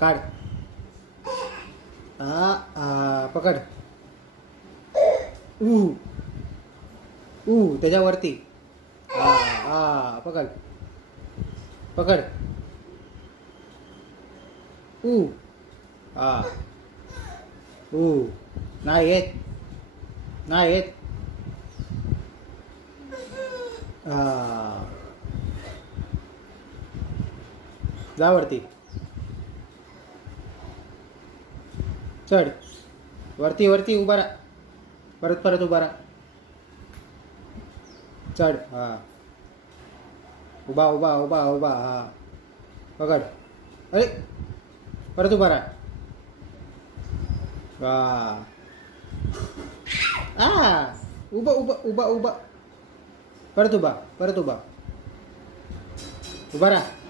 काढ. पकड. त्याच्यावरती. पकड. पकड. हा. नाही येत. नाही येत. जा वरती. चढ. वरती वरती उभा राहा. परत परत उभा राहा. चढ. उभा उभा उभा उभा. पकड. अरे परत उभा राहा. उभा उभा उभा उभा. परत उभा. परत उभा. उभा राहा.